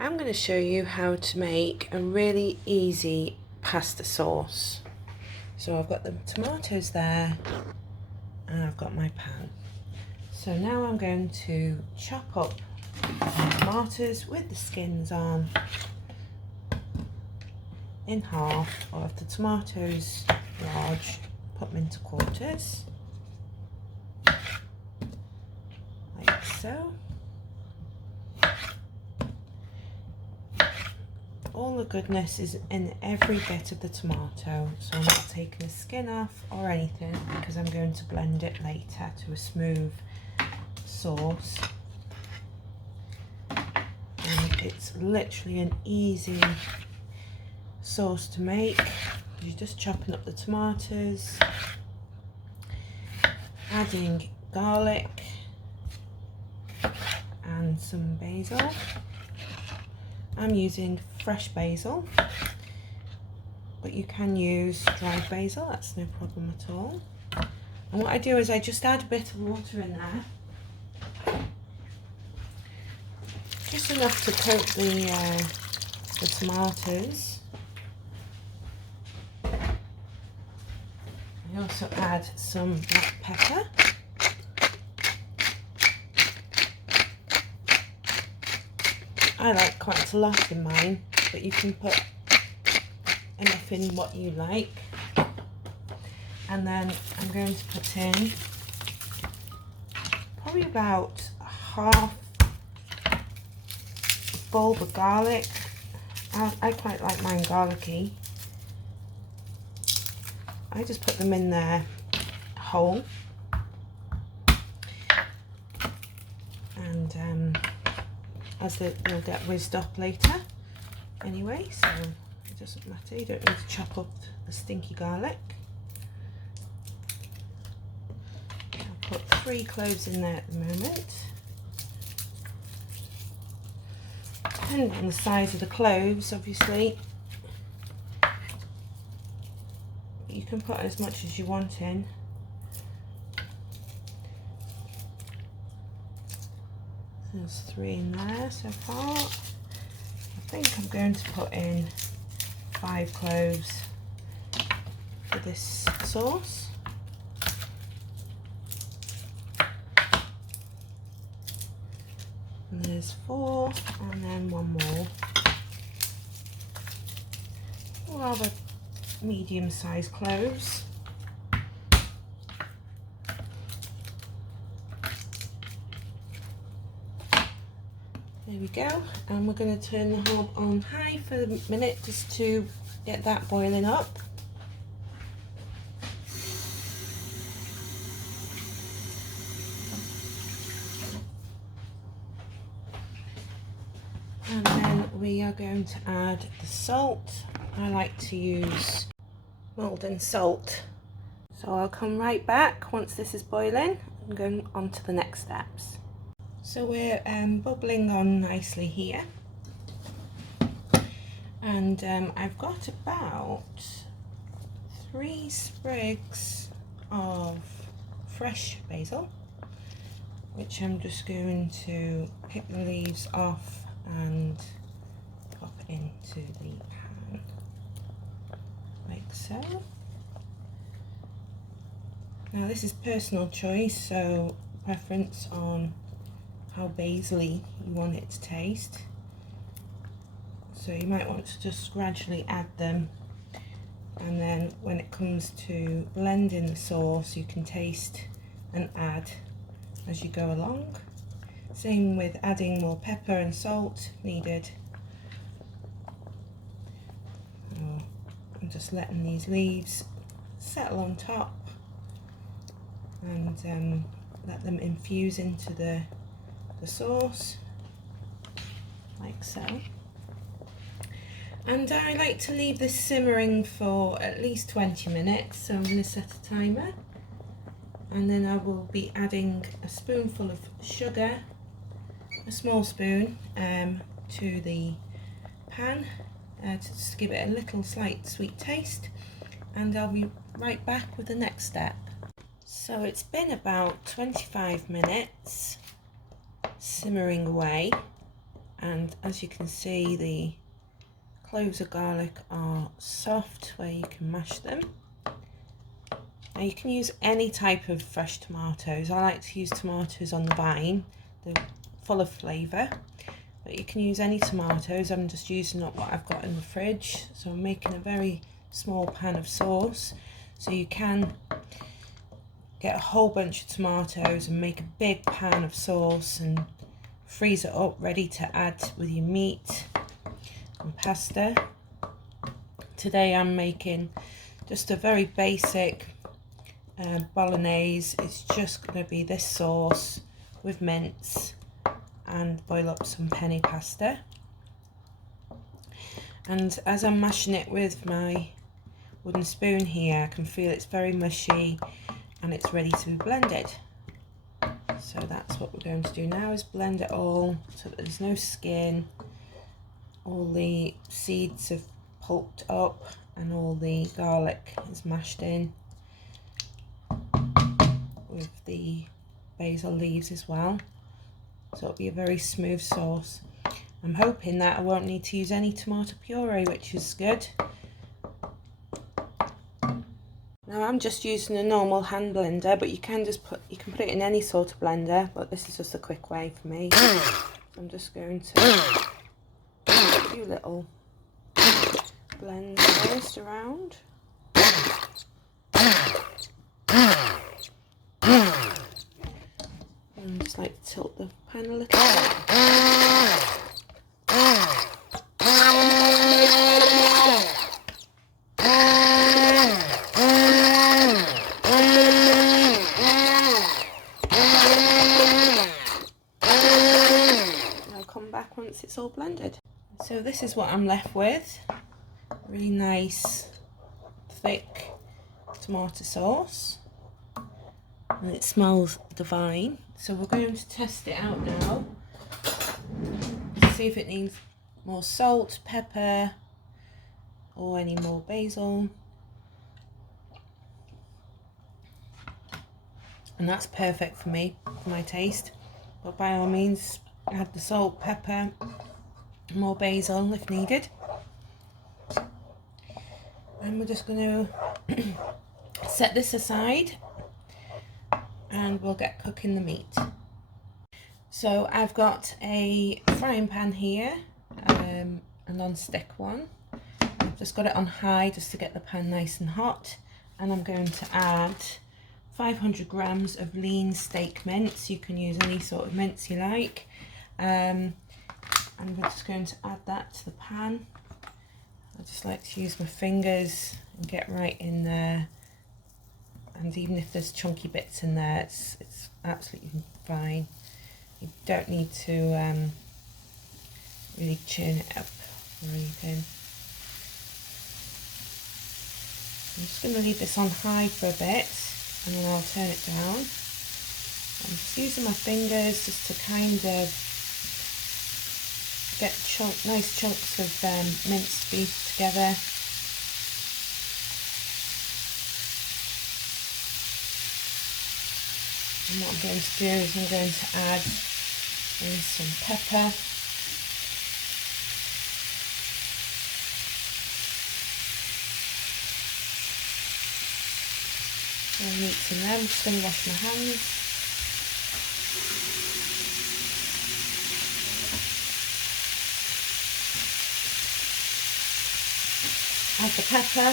I'm going to show you how to make a really easy pasta sauce. So I've got the tomatoes there and I've got my pan. So now I'm going to chop up the tomatoes with the skins on in half, or if the tomatoes large, put them into quarters, like so. All the goodness is in every bit of the tomato, so I'm not taking the skin off or anything because I'm going to blend it later to a smooth sauce. And it's literally an easy sauce to make. You're just chopping up the tomatoes, adding garlic and some basil. I'm using fresh basil, but you can use dried basil, that's no problem at all. And what I do is I just add a bit of water in there, just enough to coat the tomatoes. I also add some black pepper. I like quite a lot in mine, but you can put enough in what you like. And then I'm going to put in probably about half bulb of garlic. I quite like mine garlicky. I just put them in there whole. And as they'll get whizzed up later anyway, so it doesn't matter, you don't need to chop up the stinky garlic. I'll put 3 cloves in there at the moment. Depending on the size of the cloves, obviously, you can put as much as you want in. There's 3 in there so far. I think I'm going to put in 5 cloves for this sauce. And there's 4, and then 1 more. Rather medium-sized cloves. There we go, and we're going to turn the hob on high for a minute just to get that boiling up. And then we are going to add the salt. I like to use Maldon salt. So I'll come right back once this is boiling and go on to the next steps. So we're bubbling on nicely here, and I've got about 3 sprigs of fresh basil, which I'm just going to pick the leaves off and pop into the pan, like so. Now this is personal choice, so preference on how basil-y you want it to taste. So you might want to just gradually add them, and then when it comes to blending the sauce you can taste and add as you go along. Same with adding more pepper and salt needed. I'm just letting these leaves settle on top and let them infuse into the sauce, like so. And I like to leave this simmering for at least 20 minutes, so I'm going to set a timer, and then I will be adding a spoonful of sugar, a small spoon, to the pan to just give it a little slight sweet taste, and I'll be right back with the next step. So it's been about 25 minutes simmering away, And as you can see, the cloves of garlic are soft where you can mash them. Now you can use any type of fresh tomatoes. I like to use tomatoes on the vine, they're full of flavour, but you can use any tomatoes. I'm just using up what I've got in the fridge, so I'm making a very small pan of sauce. So you can get a whole bunch of tomatoes and make a big pan of sauce and freeze it up ready to add with your meat and pasta. Today I'm making just a very basic Bolognese. It's just going to be this sauce with mince and boil up some penne pasta. And as I'm mashing it with my wooden spoon here, I can feel it's very mushy and it's ready to be blended. So that's what we're going to do now, is blend it all so that there's no skin. All the seeds have pulped up and all the garlic is mashed in, with the basil leaves as well. So it'll be a very smooth sauce. I'm hoping that I won't need to use any tomato puree, which is good. Now I'm just using a normal hand blender, but you can put it in any sort of blender, but this is just a quick way for me. I'm just going to do a few little blends first around. And just like to tilt the pan a little bit. I'll come back once it's all blended. So this is what I'm left with. Really nice, thick tomato sauce. And it smells divine. So we're going to test it out now. See if it needs more salt, pepper, or any more basil. And that's perfect for me, for my taste. But by all means, add the salt, pepper, more basil if needed. And we're just going to set this aside and we'll get cooking the meat. So I've got a frying pan here, a non-stick one. I've just got it on high just to get the pan nice and hot, and I'm going to add 500 grams of lean steak mince. You can use any sort of mince you like, and we're just going to add that to the pan. I just like to use my fingers and get right in there, and even if there's chunky bits in there, it's absolutely fine. You don't need to really churn it up or anything. I'm just going to leave this on high for a bit and then I'll turn it down. I'm just using my fingers just to kind of get nice chunks of minced beef together. And what I'm going to do is I'm going to add in some pepper. And meats in there. I'm just going to wash my hands. Add the pepper.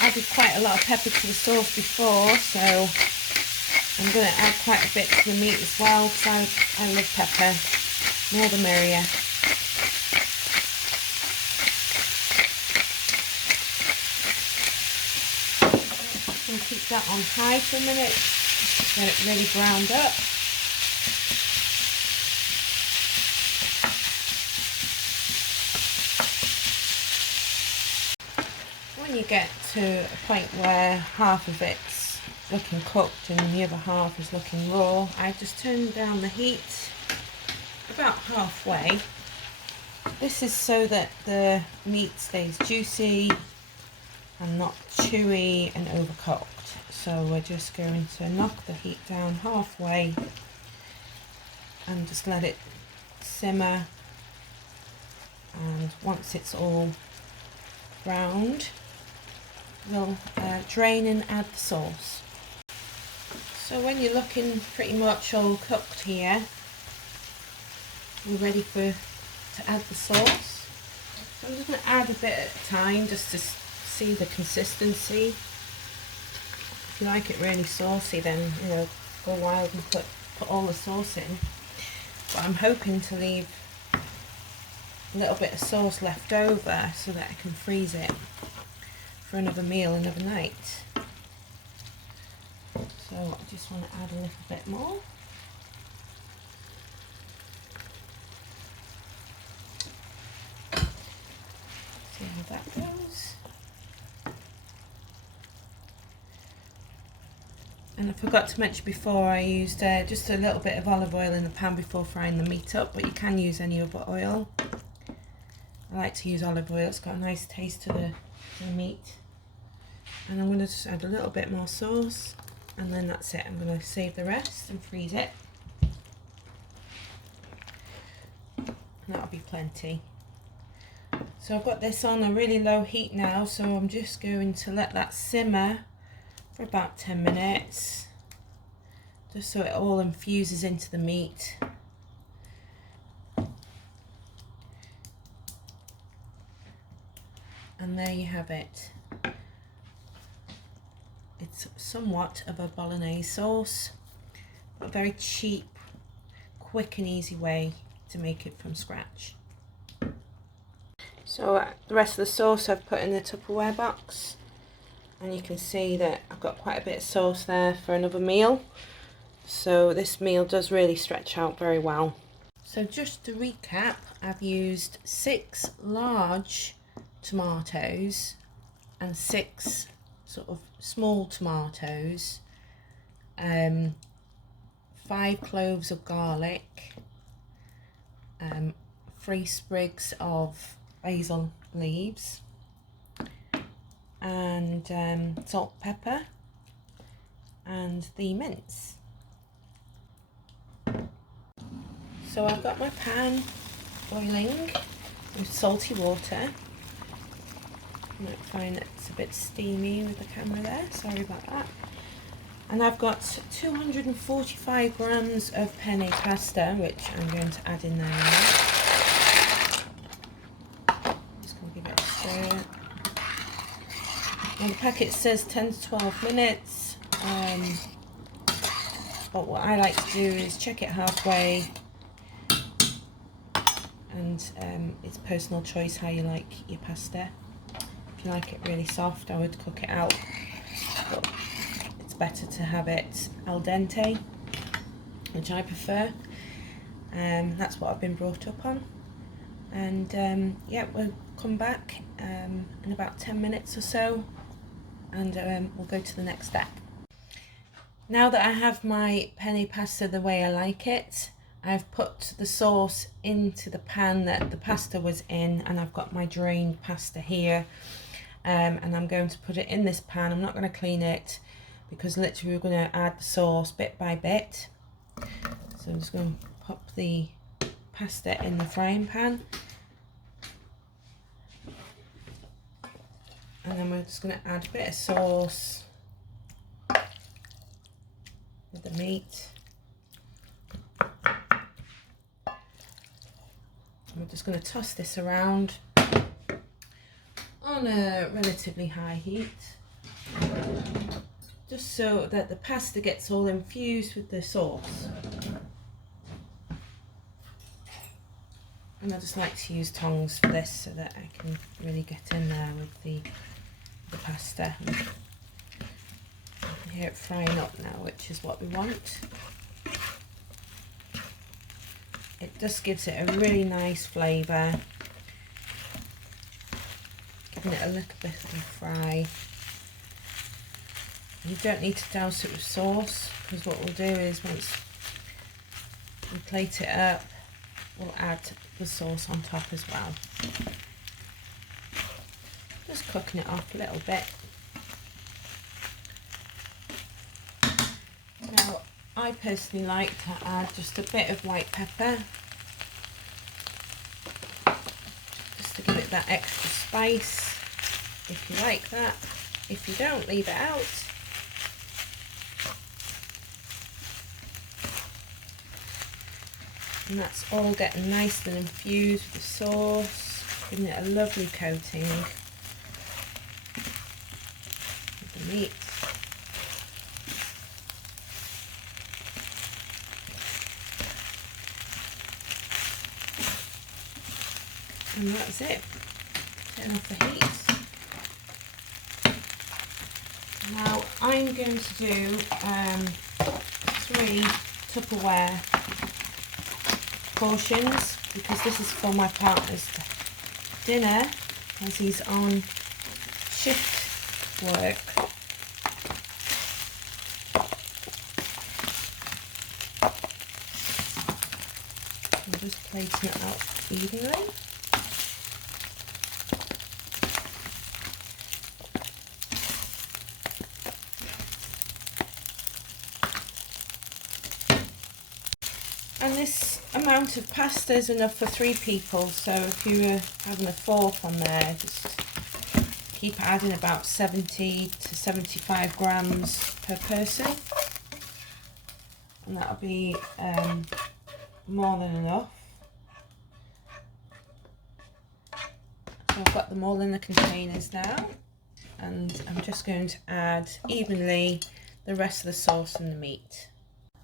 I added quite a lot of pepper to the sauce before, so I'm going to add quite a bit to the meat as well, because I love pepper. More the merrier. I'm going to keep that on high for a minute, just to get it really browned up. When you get to a point where half of it's looking cooked and the other half is looking raw, I just turn down the heat about halfway. This is so that the meat stays juicy and not chewy and overcooked. So we're just going to knock the heat down halfway and just let it simmer, and once it's all browned, we'll drain and add the sauce. So when you're looking pretty much all cooked here, we're ready to add the sauce. So I'm just going to add a bit at a time just to see the consistency. If you like it really saucy, then go wild and put all the sauce in. But I'm hoping to leave a little bit of sauce left over so that I can freeze it for another meal, another night. So I just want to add a little bit more. See how that goes. And I forgot to mention before, I used just a little bit of olive oil in the pan before frying the meat up, but you can use any other oil. I like to use olive oil, it's got a nice taste to the meat. And I'm going to just add a little bit more sauce, and then that's it. I'm going to save the rest and freeze it. And that'll be plenty. So I've got this on a really low heat now, so I'm just going to let that simmer for about 10 minutes, just so it all infuses into the meat. And there you have it. It's somewhat of a Bolognese sauce, but a very cheap, quick and easy way to make it from scratch. So the rest of the sauce I've put in the Tupperware box, and you can see that I've got quite a bit of sauce there for another meal. So this meal does really stretch out very well. So just to recap, I've used 6 large tomatoes and 6 sort of small tomatoes, 5 cloves of garlic, 3 sprigs of basil leaves, and salt, pepper, and the mince. So I've got my pan boiling with salty water. You might find that it's a bit steamy with the camera there, sorry about that. And I've got 245 grams of penne pasta, which I'm going to add in there now. Just going to give it a stir. Well, the packet says 10 to 12 minutes, but what I like to do is check it halfway, and it's personal choice how you like your pasta. If you like it really soft, I would cook it out, but it's better to have it al dente, which I prefer. That's what I've been brought up on. And yeah, we'll come back in about 10 minutes or so, and we'll go to the next step. Now that I have my penne pasta the way I like it, I've put the sauce into the pan that the pasta was in, and I've got my drained pasta here, and I'm going to put it in this pan. I'm not going to clean it because literally we're going to add the sauce bit by bit. So I'm just going to pop the pasta in the frying pan, and then we're just going to add a bit of sauce with the meat. We're just going to toss this around on a relatively high heat, just so that the pasta gets all infused with the sauce. And I just like to use tongs for this so that I can really get in there with the pasta. You can hear it frying up now, which is what we want. It just gives it a really nice flavour, giving it a little bit of a fry. You don't need to douse it with sauce, because what we'll do is once we plate it up, we'll add the sauce on top as well. Just cooking it off a little bit. Now, I personally like to add just a bit of white pepper that extra spice if you like that. If you don't, leave it out. And that's all getting nice and infused with the sauce, giving it a lovely coating with the meat. And that's it. Turn off the heat. Now I'm going to do 3 Tupperware portions, because this is for my partner's dinner as he's on shift work. I'm just plating it out evenly. And this amount of pasta is enough for 3 people, so if you were having a 4th on there, just keep adding about 70 to 75 grams per person, and that'll be more than enough. So I've got them all in the containers now, and I'm just going to add evenly the rest of the sauce and the meat.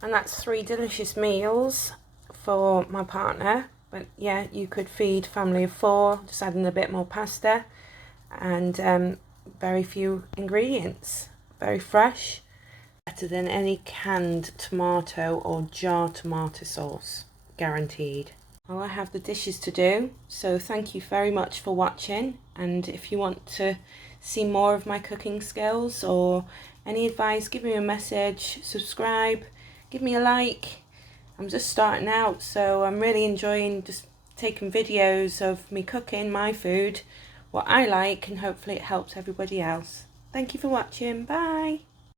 And that's 3 delicious meals for my partner. But yeah, you could feed family of 4, just adding a bit more pasta and very few ingredients. Very fresh. Better than any canned tomato or jar tomato sauce. Guaranteed. Well, I have the dishes to do, so thank you very much for watching. And if you want to see more of my cooking skills or any advice, give me a message, subscribe. Give me a like. I'm just starting out, so I'm really enjoying just taking videos of me cooking my food, what I like, and hopefully it helps everybody else. Thank you for watching. Bye.